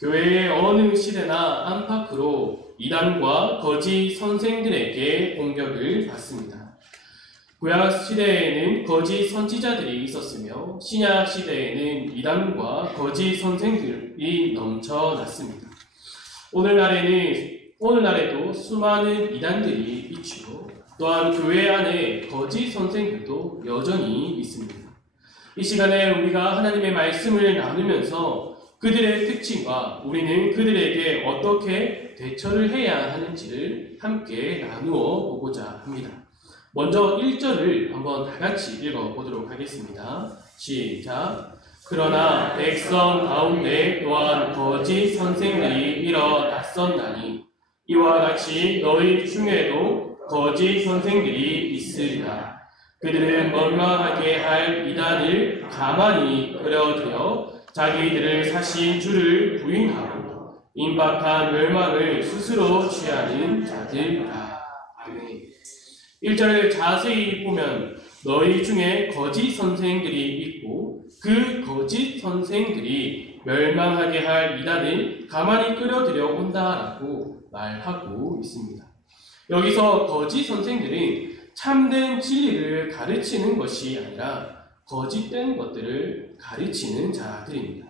교회의 어느 시대나 안팎으로 이단과 거짓 선생들에게 공격을 받습니다. 구약 시대에는 거짓 선지자들이 있었으며 신약 시대에는 이단과 거짓 선생들이 넘쳐났습니다. 오늘날에도 수많은 이단들이 있지요. 또한 교회 안에 거짓 선생들도 여전히 있습니다. 이 시간에 우리가 하나님의 말씀을 나누면서 그들의 특징과 우리는 그들에게 어떻게 대처를 해야 하는지를 함께 나누어 보고자 합니다. 먼저 1절을 한번 다 같이 읽어보도록 하겠습니다. 시작. 그러나 백성 가운데 또한 거짓 선생들이 일어났었나니 이와 같이 너희 중에도 거짓 선생들이 있으리라. 그들은 멸망하게 할 이단을 가만히 끌어들여 자기들을 사신 주를 부인하고 임박한 멸망을 스스로 취하는 자들이라. 아멘. 1절을 자세히 보면 너희 중에 거짓 선생들이 있고 그 거짓 선생들이 멸망하게 할 이단을 가만히 끌어들여 온다라고 말하고 있습니다. 여기서 거짓 선생들은 참된 진리를 가르치는 것이 아니라 거짓된 것들을 가르치는 자들입니다.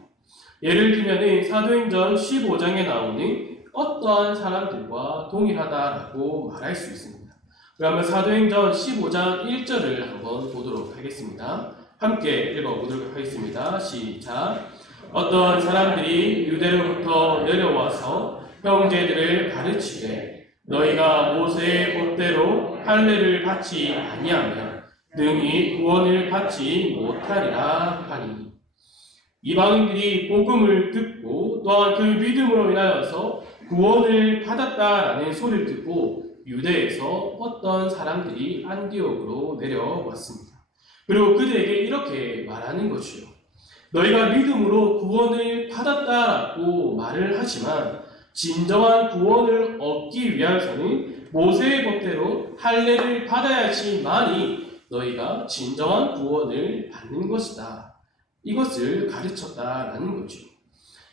예를 들면 사도행전 15장에 나오는 어떠한 사람들과 동일하다라고 말할 수 있습니다. 그러면 사도행전 15장 1절을 한번 보도록 하겠습니다. 함께 읽어보도록 하겠습니다. 시작. 어떠한 사람들이 유대로부터 내려와서 형제들을 가르치되 너희가 모세의 법대로 할례를 받지 아니하면 능히 구원을 받지 못하리라 하니 이방인들이 복음을 듣고 또한 그 믿음으로 인하여서 구원을 받았다라는 소리를 듣고 유대에서 어떤 사람들이 안디옥으로 내려왔습니다. 그리고 그들에게 이렇게 말하는 것이요. 너희가 믿음으로 구원을 받았다라고 말을 하지만 진정한 구원을 얻기 위해서는 모세의 법대로 할례를 받아야지만이 너희가 진정한 구원을 받는 것이다. 이것을 가르쳤다라는 거죠.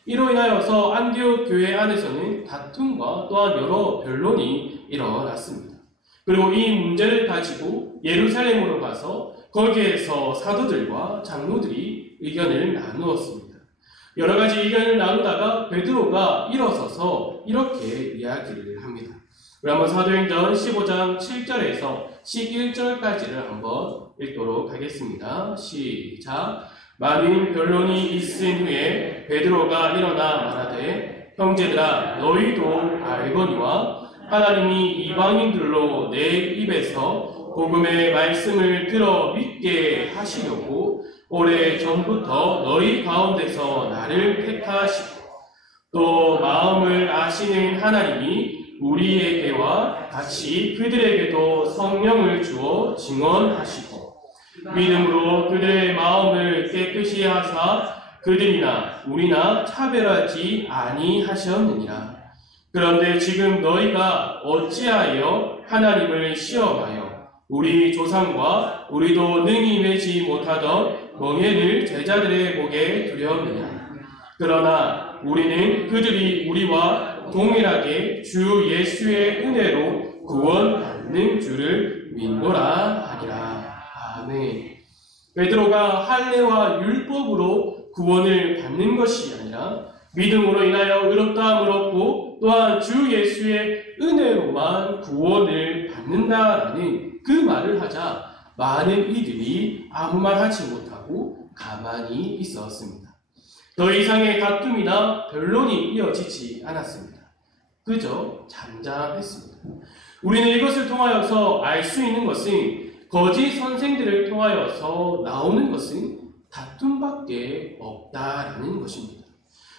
이로 인하여서 안디옥 교회 안에서는 다툼과 또한 여러 변론이 일어났습니다. 그리고 이 문제를 가지고 예루살렘으로 가서 거기에서 사도들과 장로들이 의견을 나누었습니다. 여러 가지 의견을 나누다가 베드로가 일어서서 이렇게 이야기를 합니다. 그러면 사도행전 15장 7절에서 11절까지를 한번 읽도록 하겠습니다. 시작. 많은 변론이 있은 후에 베드로가 일어나 말하되 형제들아 너희도 알거니와 하나님이 이방인들로 내 입에서 복음의 말씀을 들어 믿게 하시려고 오래 전부터 너희 가운데서 나를 택하시고 또 마음을 아시는 하나님이 우리에게와 같이 그들에게도 성령을 주어 증언하시고 믿음으로 그들의 마음을 깨끗이 하사 그들이나 우리나 차별하지 아니하셨느니라. 그런데 지금 너희가 어찌하여 하나님을 시험하여 우리 조상과 우리도 능히 매지 못하던 멍에를 제자들의 목에 두려느냐. 그러나 우리는 그들이 우리와 동일하게 주 예수의 은혜로 구원받는 줄을 믿노라 하니라. 아멘. 베드로가 할례와 율법으로 구원을 받는 것이 아니라 믿음으로 인하여 의롭다함을 얻고 또한 주 예수의 은혜로만 구원을 받는다라는 그 말을 하자 많은 이들이 아무 말 하지 못하고 가만히 있었습니다. 더 이상의 다툼이나 변론이 이어지지 않았습니다. 그저 잠잠했습니다. 우리는 이것을 통하여서 알 수 있는 것은 거짓 선생들을 통하여서 나오는 것은 다툼밖에 없다라는 것입니다.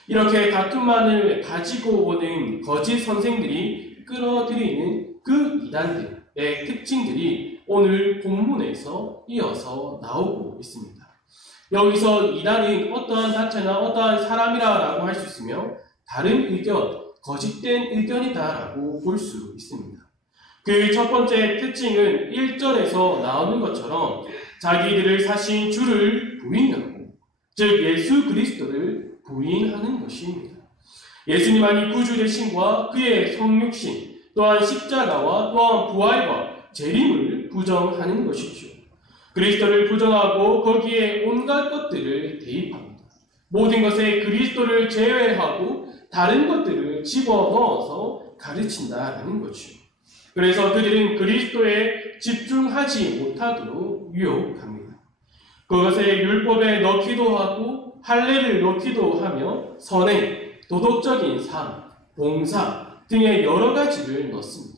이렇게 다툼만을 가지고 오는 거짓 선생들이 끌어들이는 그 이단들의 특징들이 오늘 본문에서 이어서 나오고 있습니다. 여기서 이단은 어떠한 단체나 어떠한 사람이라고 할 수 있으며 다른 의견, 거짓된 의견이다라고 볼 수 있습니다. 그 첫 번째 특징은 1절에서 나오는 것처럼 자기들을 사신 주를 부인하고 즉 예수 그리스도를 부인하는 것입니다. 예수님만이 구주 되심과 그의 성육신, 또한 십자가와 또한 부활과 재림을 부정하는 것이죠. 그리스도를 부정하고 거기에 온갖 것들을 대입합니다. 모든 것에 그리스도를 제외하고 다른 것들을 집어넣어서 가르친다라는 거죠. 그래서 그들은 그리스도에 집중하지 못하도록 유혹합니다. 그것에 율법에 넣기도 하고 할례를 넣기도 하며 선행, 도덕적인 삶, 봉사 등의 여러 가지를 넣습니다.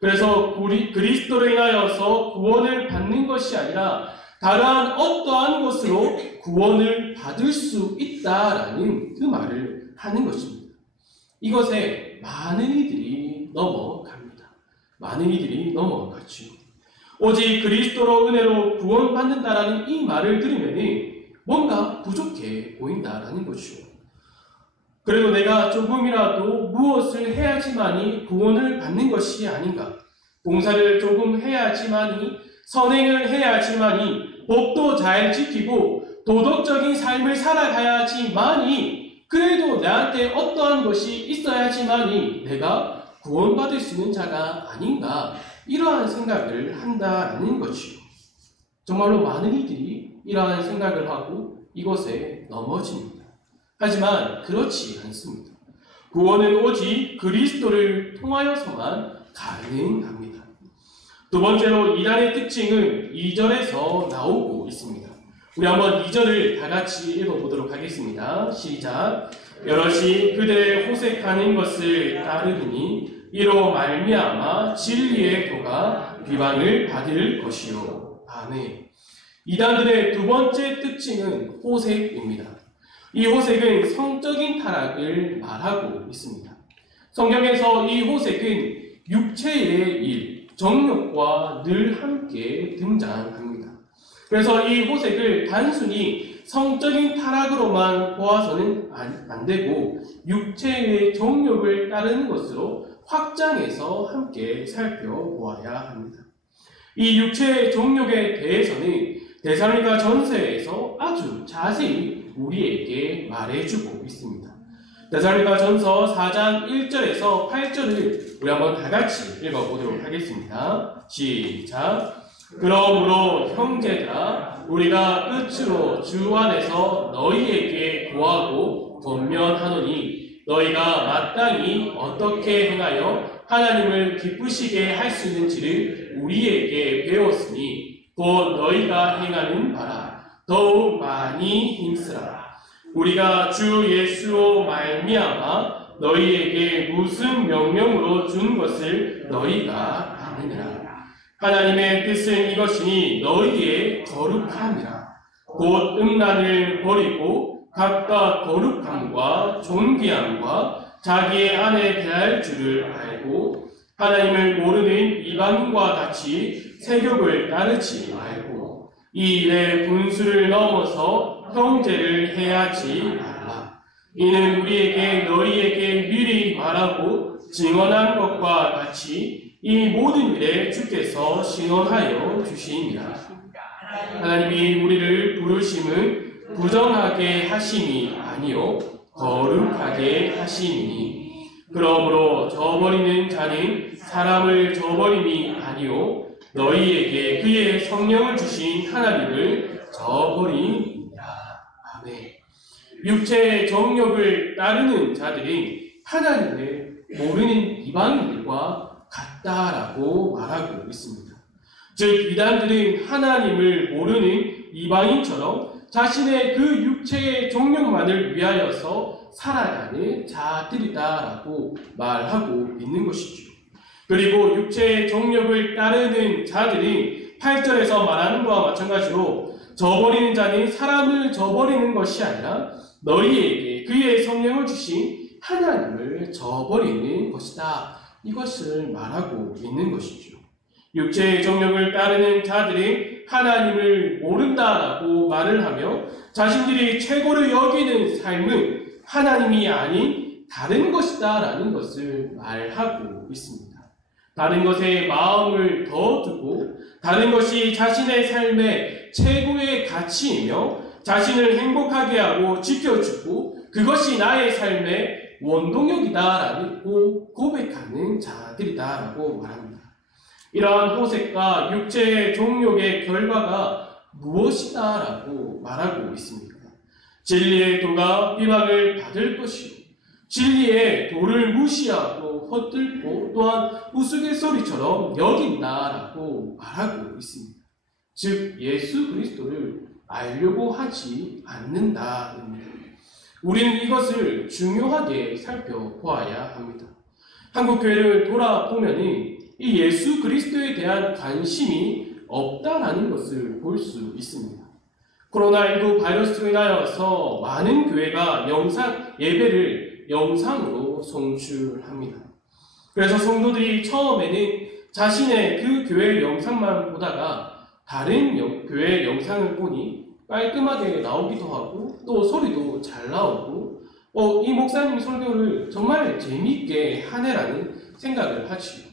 그래서 그리스도로 인하여서 구원을 받는 것이 아니라 다른 어떠한 것으로 구원을 받을 수 있다라는 그 말을 하는 것입니다. 이것에 많은 이들이 넘어갑니다. 많은 이들이 넘어가죠. 오직 그리스도로 은혜로 구원받는다라는 이 말을 들으면 뭔가 부족해 보인다라는 거죠. 그래도 내가 조금이라도 무엇을 해야지만이 구원을 받는 것이 아닌가? 봉사를 조금 해야지만이, 선행을 해야지만이, 법도 잘 지키고 도덕적인 삶을 살아가야지만이, 그래도 나한테 어떠한 것이 있어야지만이 내가 구원받을 수 있는 자가 아닌가? 이러한 생각을 한다는 것이요. 정말로 많은 이들이 이러한 생각을 하고 이것에 넘어집니다. 하지만 그렇지 않습니다. 구원은 오직 그리스도를 통하여서만 가능합니다. 두 번째로 이단의 특징은 2절에서 나오고 있습니다. 우리 한번 2절을 다 같이 읽어보도록 하겠습니다. 시작. 여럿이 그들의 호색하는 것을 따르니 이로 말미암아 진리의 도가 비방을 받을 것이요. 아멘. 이단들의 두 번째 특징은 호색입니다. 이 호색은 성적인 타락을 말하고 있습니다. 성경에서 이 호색은 육체의 일, 정욕과 늘 함께 등장합니다. 그래서 이 호색을 단순히 성적인 타락으로만 보아서는 안 되고 육체의 정욕을 따르는 것으로 확장해서 함께 살펴보아야 합니다. 이 육체의 정욕에 대해서는 데살로니가 전서에서 아주 자세히 우리에게 말해주고 있습니다. 데살로니가 전서 4장 1절에서 8절을 우리 한번 다 같이 읽어보도록 하겠습니다. 시작. 그러므로 형제들아 우리가 끝으로 주 안에서 너희에게 구하고 권면하노니 너희가 마땅히 어떻게 행하여 하나님을 기쁘시게 할 수 있는지를 우리에게 배웠으니 곧 너희가 행하는 바라 더욱 많이 힘쓰라. 우리가 주 예수로 말미암아 너희에게 무슨 명령으로 준 것을 너희가 아느니라. 하나님의 뜻은 이것이니 너희의 거룩함이라. 곧 음란을 버리고 각각 거룩함과 존귀함과 자기의 아내 대할 줄을 알고 하나님을 모르는 이방인과 같이 세욕을 따르지 말고 이 일에 분수를 넘어서 형제를 해하지 말라. 이는 우리에게 너희에게 미리 말하고 증언한 것과 같이 이 모든 일에 주께서 신원하여 주시니라. 하나님이 우리를 부르심은 부정하게 하심이 아니요 거룩하게 하심이니 그러므로 저버리는 자는 사람을 저버림이 아니요 너희에게 그의 성령을 주신 하나님을 저버림이라. 아멘. 육체의 정욕을 따르는 자들은 하나님을 모르는 이방인들과 같다라고 말하고 있습니다. 즉 이단들은 하나님을 모르는 이방인처럼 자신의 그 육체의 정욕만을 위하여서 살아가는 자들이다라고 말하고 있는 것이죠. 그리고 육체의 정욕을 따르는 자들이 8절에서 말하는 것과 마찬가지로 저버리는 자는 사람을 저버리는 것이 아니라 너희에게 그의 성령을 주신 하나님을 저버리는 것이다. 이것을 말하고 있는 것이죠. 육체의 정욕을 따르는 자들이 하나님을 모른다라고 말을 하며 자신들이 최고로 여기는 삶은 하나님이 아닌 다른 것이다라는 것을 말하고 있습니다. 다른 것에 마음을 더 두고 다른 것이 자신의 삶의 최고의 가치이며 자신을 행복하게 하고 지켜주고 그것이 나의 삶의 원동력이다라고 고백하는 자들이다라고 말합니다. 이러한 호색과 육체의 종욕의 결과가 무엇이다라고 말하고 있습니까? 진리의 도가 비방을 받을 것이요, 진리의 도를 무시하고 헛들고 또한 우스갯소리처럼 여긴다라고 말하고 있습니다. 즉 예수 그리스도를 알려고 하지 않는다입니다. 우리는 이것을 중요하게 살펴보아야 합니다. 한국 교회를 돌아보면은 이 예수 그리스도에 대한 관심이 없다라는 것을 볼 수 있습니다. 코로나19 바이러스로 인하여서 많은 교회가 예배를 영상으로 송출합니다. 그래서 성도들이 처음에는 자신의 그 교회 영상만 보다가 다른 교회 영상을 보니 깔끔하게 나오기도 하고 또 소리도 잘 나오고 이 목사님 설교를 정말 재미있게 하네라는 생각을 하지요.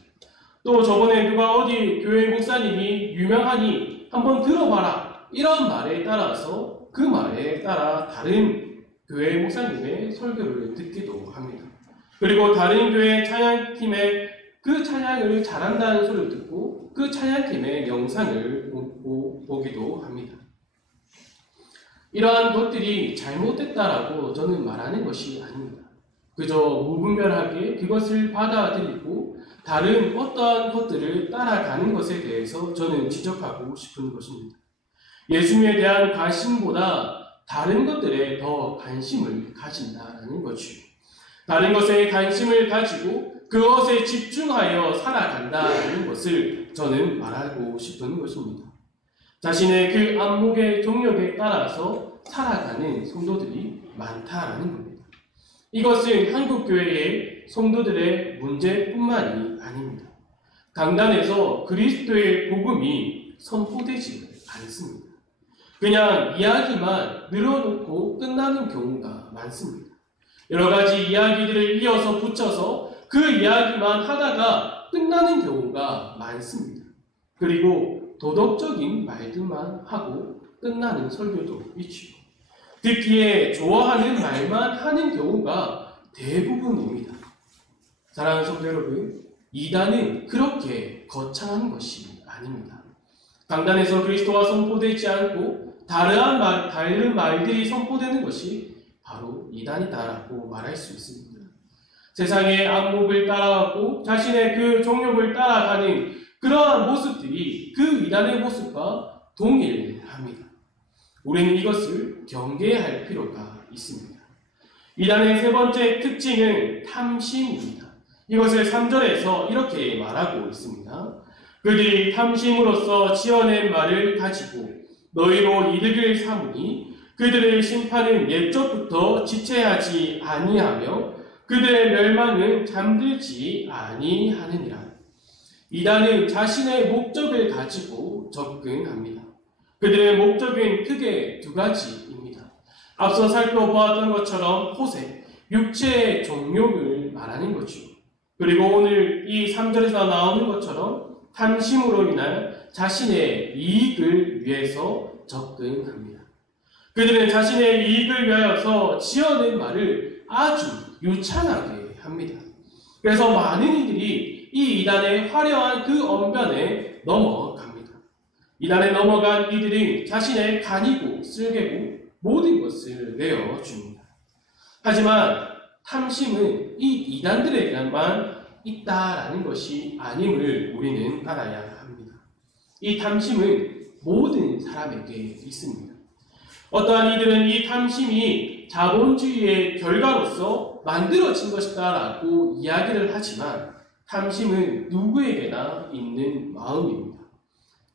또 저번에 누가 어디 교회 목사님이 유명하니 한번 들어봐라 이런 말에 따라서 그 말에 따라 다른 교회 목사님의 설교를 듣기도 합니다. 그리고 다른 교회 찬양팀의 그 찬양을 잘한다는 소리를 듣고 그 찬양팀의 영상을 보기도 합니다. 이러한 것들이 잘못됐다라고 저는 말하는 것이 아닙니다. 그저 무분별하게 그것을 받아들이고 다른 어떠한 것들을 따라가는 것에 대해서 저는 지적하고 싶은 것입니다. 예수님에 대한 관심보다 다른 것들에 더 관심을 가진다는 것이요. 다른 것에 관심을 가지고 그것에 집중하여 살아간다는 것을 저는 말하고 싶은 것입니다. 자신의 그 안목의 동력에 따라서 살아가는 성도들이 많다라는 겁니다. 이것은 한국교회의 성도들의 문제뿐만이 아닙니다. 강단에서 그리스도의 복음이 선포되지 않습니다. 그냥 이야기만 늘어놓고 끝나는 경우가 많습니다. 여러 가지 이야기들을 이어서 붙여서 그 이야기만 하다가 끝나는 경우가 많습니다. 그리고 도덕적인 말들만 하고 끝나는 설교도 있죠. 듣기에 좋아하는 말만 하는 경우가 대부분입니다. 사랑하는 성도 여러분, 이단은 그렇게 거창한 것이 아닙니다. 강단에서 그리스도가 선포되지 않고 다른 말들이 선포되는 것이 바로 이단이다라고 말할 수 있습니다. 세상의 안목을 따라가고 자신의 그 정욕을 따라가는 그러한 모습들이 그 이단의 모습과 동일합니다. 우리는 이것을 경계할 필요가 있습니다. 이단의 세 번째 특징은 탐심입니다. 이것을 3절에서 이렇게 말하고 있습니다. 그들이 탐심으로써 지어낸 말을 가지고 너희로 이득을 삼으니 그들의 심판은 옛적부터 지체하지 아니하며 그들의 멸망은 잠들지 아니하느니라. 이단은 자신의 목적을 가지고 접근합니다. 그들의 목적은 크게 두 가지입니다. 앞서 살펴보았던 것처럼 호색, 육체의 정욕을 말하는 거죠. 그리고 오늘 이 3절에서 나오는 것처럼 탐심으로 인한 자신의 이익을 위해서 접근합니다. 그들은 자신의 이익을 위하여서 지어낸 말을 아주 유창하게 합니다. 그래서 많은 이들이 이 이단의 화려한 그 언변에 넘어갑니다. 이단에 넘어간 이들은 자신의 간이고 쓸개고 모든 것을 내어줍니다. 하지만 탐심은 이 이단들에게만 있다라는 것이 아님을 우리는 알아야 합니다. 이 탐심은 모든 사람에게 있습니다. 어떠한 이들은 이 탐심이 자본주의의 결과로서 만들어진 것이다라고 이야기를 하지만 탐심은 누구에게나 있는 마음입니다.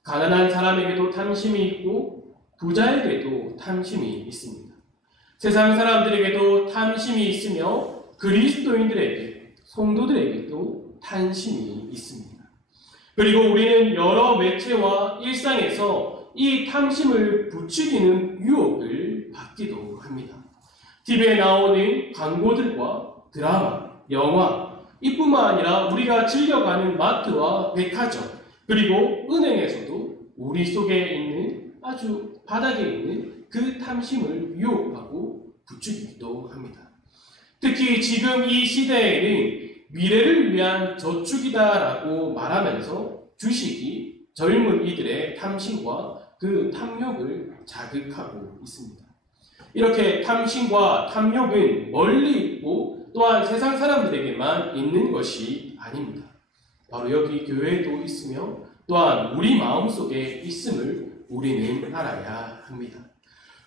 가난한 사람에게도 탐심이 있고 부자에게도 탐심이 있습니다. 세상 사람들에게도 탐심이 있으며 그리스도인들에게, 성도들에게도 탐심이 있습니다. 그리고 우리는 여러 매체와 일상에서 이 탐심을 부추기는 유혹을 받기도 합니다. TV에 나오는 광고들과 드라마, 영화, 이뿐만 아니라 우리가 즐겨가는 마트와 백화점, 그리고 은행에서도 우리 속에 있는 아주 바닥에 있는 그 탐심을 유혹하고 부추기기도 합니다. 특히 지금 이 시대에는 미래를 위한 저축이다라고 말하면서 주식이 젊은 이들의 탐심과 그 탐욕을 자극하고 있습니다. 이렇게 탐심과 탐욕은 멀리 있고 또한 세상 사람들에게만 있는 것이 아닙니다. 바로 여기 교회에도 있으며 또한 우리 마음속에 있음을 우리는 알아야 합니다.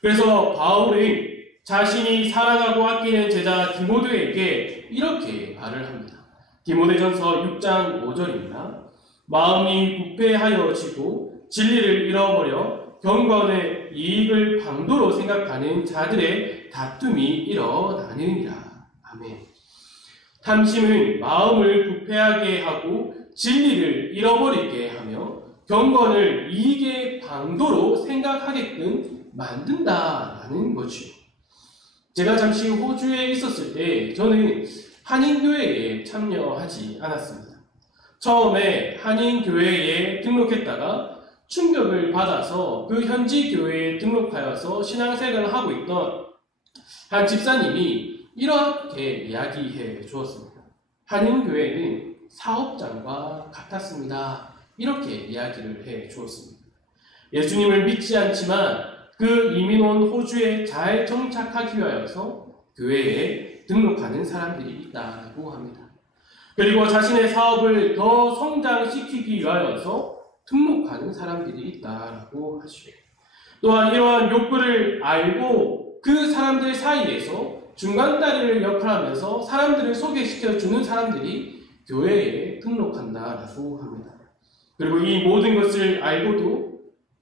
그래서 바울은 자신이 사랑하고 아끼는 제자 디모데에게 이렇게 말을 합니다. 디모데전서 6장 5절입니다. 마음이 부패하여지고 진리를 잃어버려 경건의 이익을 방도로 생각하는 자들의 다툼이 일어나느니라. 아멘. 탐심은 마음을 부패하게 하고 진리를 잃어버리게 하며 경건을 이익의 방도로 생각하게끔 만든다라는 거죠. 제가 잠시 호주에 있었을 때 저는 한인교회에 참여하지 않았습니다. 처음에 한인교회에 등록했다가 충격을 받아서 그 현지 교회에 등록하여서 신앙생활을 하고 있던 한 집사님이 이렇게 이야기해 주었습니다. 한인교회는 사업장과 같았습니다. 이렇게 이야기를 해 주었습니다. 예수님을 믿지 않지만 그 이민 온 호주에 잘 정착하기 위하여서 교회에 등록하는 사람들이 있다고 합니다. 그리고 자신의 사업을 더 성장시키기 위하여서 등록하는 사람들이 있다고 하시고, 또한 이러한 욕구를 알고 그 사람들 사이에서 중간다리를 역할하면서 사람들을 소개시켜주는 사람들이 교회에 등록한다고 합니다. 그리고 이 모든 것을 알고도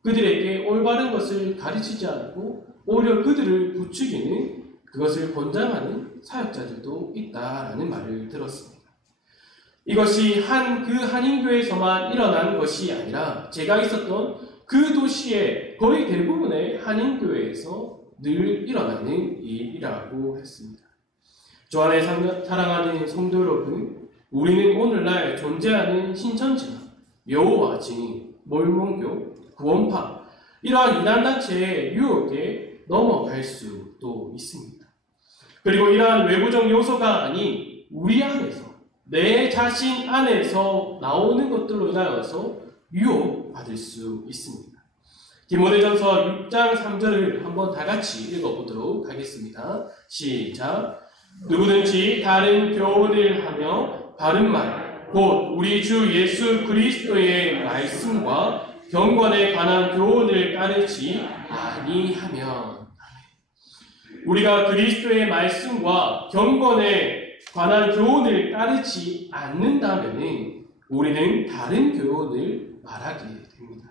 그들에게 올바른 것을 가르치지 않고 오히려 그들을 부추기는, 그것을 권장하는 사역자들도 있다라는 말을 들었습니다. 이것이 그 한인교회에서만 일어난 것이 아니라 제가 있었던 그 도시의 거의 대부분의 한인교회에서 늘 일어나는 일이라고 했습니다. 주 안에 사랑하는 성도 여러분, 우리는 오늘날 존재하는 신천지나 여호와 증인, 몰몬교, 구원파, 이러한 이단단체의 유혹에 넘어갈 수도 있습니다. 그리고 이러한 외부적 요소가 아닌 우리 안에서, 내 자신 안에서 나오는 것들로 인하여서 유혹받을 수 있습니다. 디모데전서 6장 3절을 한번 다 같이 읽어보도록 하겠습니다. 시작. 누구든지 다른 교훈을 하며 바른 말, 곧 우리 주 예수 그리스도의 말씀과 경건에 관한 교훈을 따르지 아니하면, 우리가 그리스도의 말씀과 경건에 관한 교훈을 따르지 않는다면 우리는 다른 교훈을 말하게 됩니다.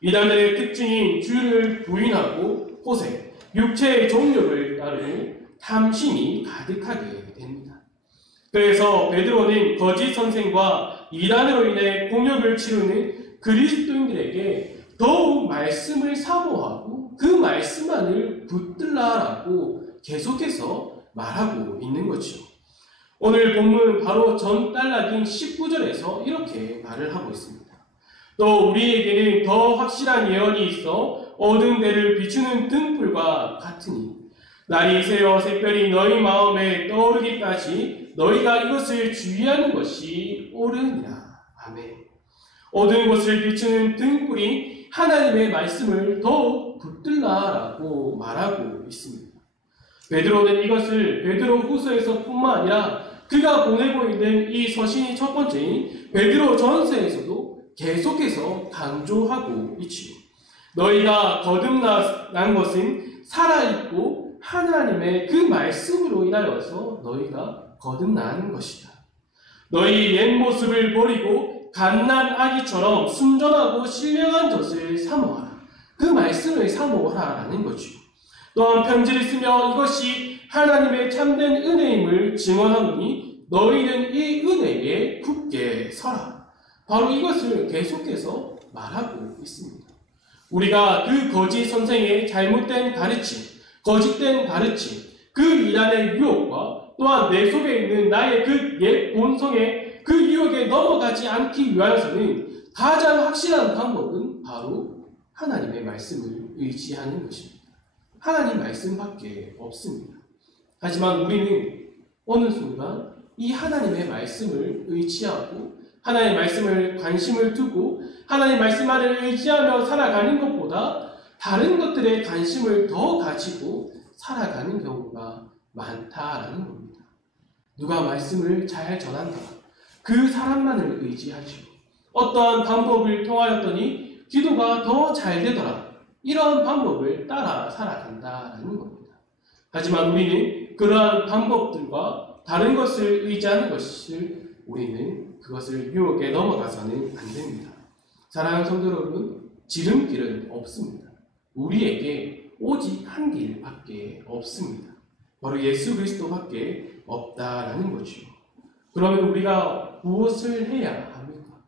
이단들의 특징인 주를 부인하고 호색, 육체의 정욕을 따르고 탐심이 가득하게 됩니다. 그래서 베드로는 거짓 선생과 이단으로 인해 공역을 치르는 그리스도인들에게 더욱 말씀을 사모하고 그 말씀만을 붙들라라고 계속해서 말하고 있는 거죠. 오늘 본문 바로 전 단락인 19절에서 이렇게 말을 하고 있습니다. 또 우리에게는 더 확실한 예언이 있어 어두운 데를 비추는 등불과 같으니 날이 새어 샛별이 너희 마음에 떠오르기까지 너희가 이것을 주의하는 것이 옳으니라. 아멘. 어두운 곳을 비추는 등불이 하나님의 말씀을 더욱 붙들라라고 말하고 있습니다. 베드로는 이것을 베드로 후서에서 뿐만 아니라 그가 보내고 있는 이 서신이 첫 번째인 베드로 전서에서도 계속해서 강조하고 있지요. 너희가 거듭난 것은 살아있고 하나님의 그 말씀으로 인하여서 너희가 거듭난 것이다. 너희 옛 모습을 버리고 갓난 아기처럼 순전하고 신령한 젖을 사모하라. 그 말씀을 사모하라는 거죠. 또한 편지를 쓰며 이것이 하나님의 참된 은혜임을 증언하노니 너희는 이 은혜에 굳게 서라. 바로 이것을 계속해서 말하고 있습니다. 우리가 그 거짓 선생의 잘못된 가르침, 거짓된 가르침, 그 이단의 유혹과 또한 내 속에 있는 나의 그 옛 본성의 그 유혹에 넘어가지 않기 위하여서는 가장 확실한 방법은 바로 하나님의 말씀을 의지하는 것입니다. 하나님 말씀밖에 없습니다. 하지만 우리는 어느 순간 이 하나님의 말씀을 의지하고 하나님의 말씀을 관심을 두고 하나님의 말씀만을 의지하며 살아가는 것보다 다른 것들에 관심을 더 가지고 살아가는 경우가 많다라는 겁니다. 누가 말씀을 잘 전한다. 그 사람만을 의지하죠. 어떠한 방법을 통하였더니 기도가 더 잘 되더라. 이러한 방법을 따라 살아간다라는 겁니다. 하지만 우리는 그러한 방법들과 다른 것을 의지하는 것을 우리는 그것을 유혹에 넘어가서는 안 됩니다. 사랑하는 성도 여러분, 지름길은 없습니다. 우리에게 오직 한 길밖에 없습니다. 바로 예수 그리스도밖에 없다라는 거죠. 그러면 우리가 무엇을 해야 합니까?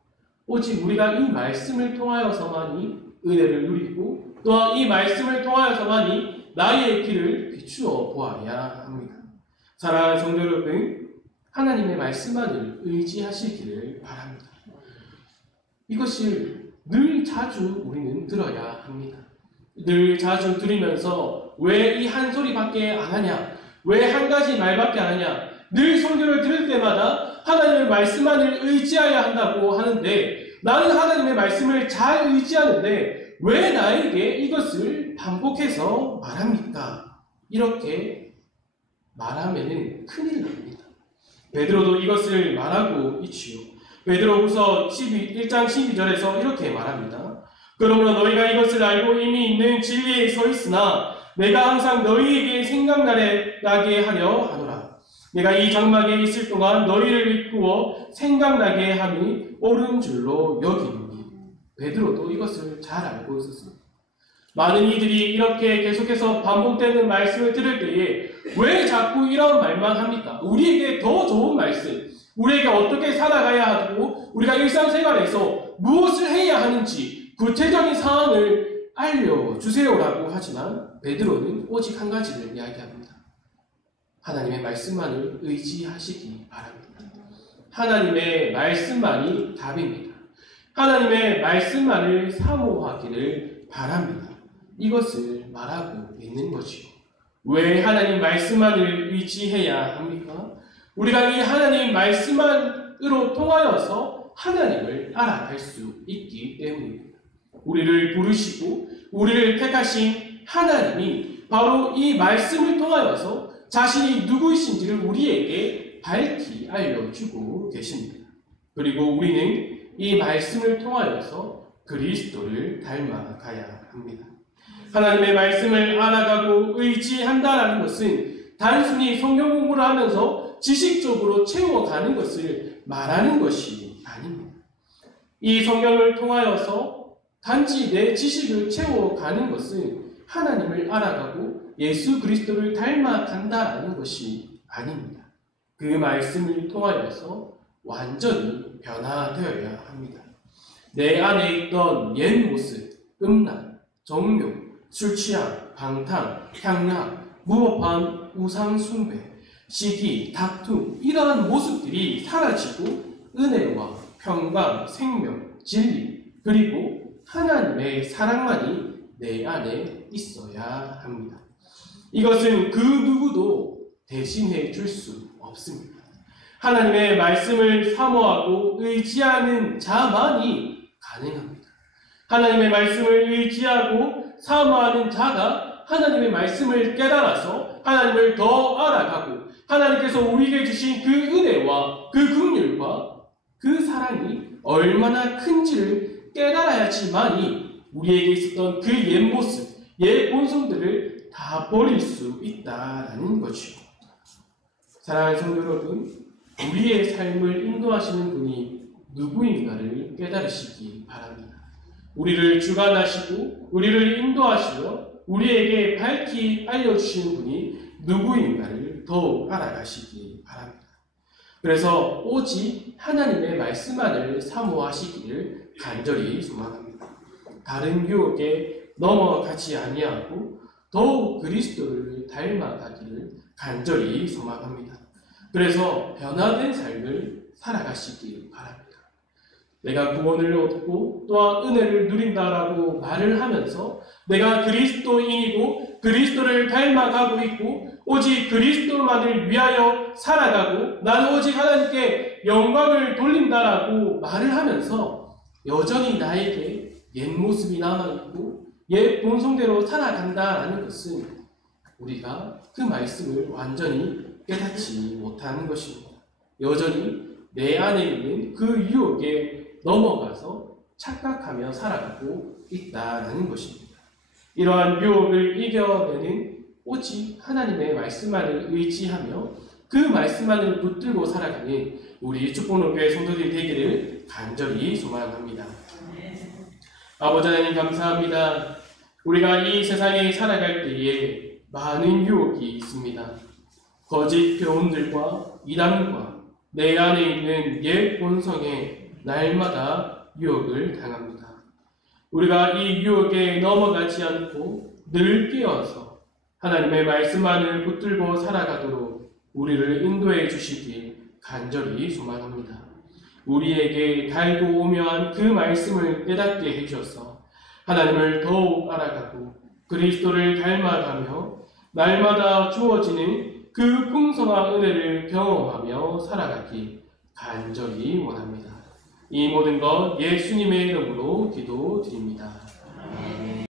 오직 우리가 이 말씀을 통하여서만이 은혜를 누리고 또한 이 말씀을 통하여서만이 나의 길을 비추어 보아야 합니다. 사랑하는 성도 여러분, 하나님의 말씀만을 의지하시기를 바랍니다. 이것을 늘 자주 우리는 들어야 합니다. 늘 자주 들으면서 왜 이 한 소리밖에 안 하냐? 왜 한 가지 말밖에 안 하냐? 늘 설교를 들을 때마다 하나님의 말씀만을 의지해야 한다고 하는데 나는 하나님의 말씀을 잘 의지하는데 왜 나에게 이것을 반복해서 말합니까? 이렇게 말하면은 큰일 납니다. 베드로도 이것을 말하고 있지요. 베드로후서 1장 12절에서 이렇게 말합니다. 그러므로 너희가 이것을 알고 이미 있는 진리에 서 있으나 내가 항상 너희에게 생각나게 하려 하노라. 내가 이 장막에 있을 동안 너희를 이끌어 생각나게 함이 옳은 줄로 여기니. 베드로도 이것을 잘 알고 있었습니다. 많은 이들이 이렇게 계속해서 반복되는 말씀을 들을 때에 왜 자꾸 이런 말만 합니까? 우리에게 더 좋은 말씀, 우리에게 어떻게 살아가야 하고 우리가 일상생활에서 무엇을 해야 하는지 구체적인 사항을 알려주세요라고 하지만 베드로는 오직 한 가지를 이야기합니다. 하나님의 말씀만을 의지하시기 바랍니다. 하나님의 말씀만이 답입니다. 하나님의 말씀만을 사모하기를 바랍니다. 이것을 말하고 있는 것이요. 왜 하나님 말씀만을 의지해야 합니까? 우리가 이 하나님 말씀만으로 통하여서 하나님을 알아갈 수 있기 때문입니다. 우리를 부르시고 우리를 택하신 하나님이 바로 이 말씀을 통하여서 자신이 누구이신지를 우리에게 밝히 알려주고 계십니다. 그리고 우리는 이 말씀을 통하여서 그리스도를 닮아가야 합니다. 하나님의 말씀을 알아가고 의지한다라는 것은 단순히 성경 공부를 하면서 지식적으로 채워가는 것을 말하는 것이 아닙니다. 이 성경을 통하여서 단지 내 지식을 채워가는 것은 하나님을 알아가고 예수 그리스도를 닮아간다라는 것이 아닙니다. 그 말씀을 통하여서 완전히 변화되어야 합니다. 내 안에 있던 옛 모습, 음란, 정욕, 술 취함, 방탕, 향락, 무법함, 우상 숭배, 시기, 다툼 이러한 모습들이 사라지고 은혜와 평강, 생명, 진리 그리고 하나님의 사랑만이 내 안에 있어야 합니다. 이것은 그 누구도 대신해 줄 수 없습니다. 하나님의 말씀을 사모하고 의지하는 자만이 가능합니다. 하나님의 말씀을 의지하고 사모하는 자가 하나님의 말씀을 깨달아서 하나님을 더 알아가고 하나님께서 우리에게 주신 그 은혜와 그 긍휼과 그 사랑이 얼마나 큰지를 깨달아야지만이 우리에게 있었던 그 옛 모습, 옛 본성들을 다 버릴 수 있다라는 거죠. 사랑하는 성도 여러분, 우리의 삶을 인도하시는 분이 누구인가를 깨달으시기 바랍니다. 우리를 주관하시고 우리를 인도하시며 우리에게 밝히 알려주시는 분이 누구인가를 더욱 알아가시기 바랍니다. 그래서 오직 하나님의 말씀만을 사모하시기를 간절히 소망합니다. 다른 유혹에 넘어가지 아니하고 더욱 그리스도를 닮아가기를 간절히 소망합니다. 그래서 변화된 삶을 살아가시길 바랍니다. 내가 구원을 얻고 또한 은혜를 누린다라고 말을 하면서 내가 그리스도인이고 그리스도를 닮아가고 있고 오직 그리스도만을 위하여 살아가고 나는 오직 하나님께 영광을 돌린다라고 말을 하면서 여전히 나에게 옛 모습이 남아있고 옛 본성대로 살아간다라는 것은 우리가 그 말씀을 완전히 깨닫지 못하는 것입니다. 여전히 내 안에 있는 그 유혹에 넘어가서 착각하며 살아가고 있다는 것입니다. 이러한 유혹을 이겨내는 오직 하나님의 말씀만을 의지하며 그 말씀만을 붙들고 살아가는 우리 축복농교회 성도들이 되기를 간절히 소망합니다. 아버지 하나님 감사합니다. 우리가 이 세상에 살아갈 때에 많은 유혹이 있습니다. 거짓 교훈들과 이단과 내 안에 있는 옛 본성에 날마다 유혹을 당합니다. 우리가 이 유혹에 넘어가지 않고 늘 깨어서 하나님의 말씀만을 붙들고 살아가도록 우리를 인도해 주시길 간절히 소망합니다. 우리에게 달고 오묘한 그 말씀을 깨닫게 해주셔서 하나님을 더욱 알아가고 그리스도를 닮아가며 날마다 주어지는 그 풍성한 은혜를 경험하며 살아가기 간절히 원합니다. 이 모든 것 예수님의 이름으로 기도드립니다.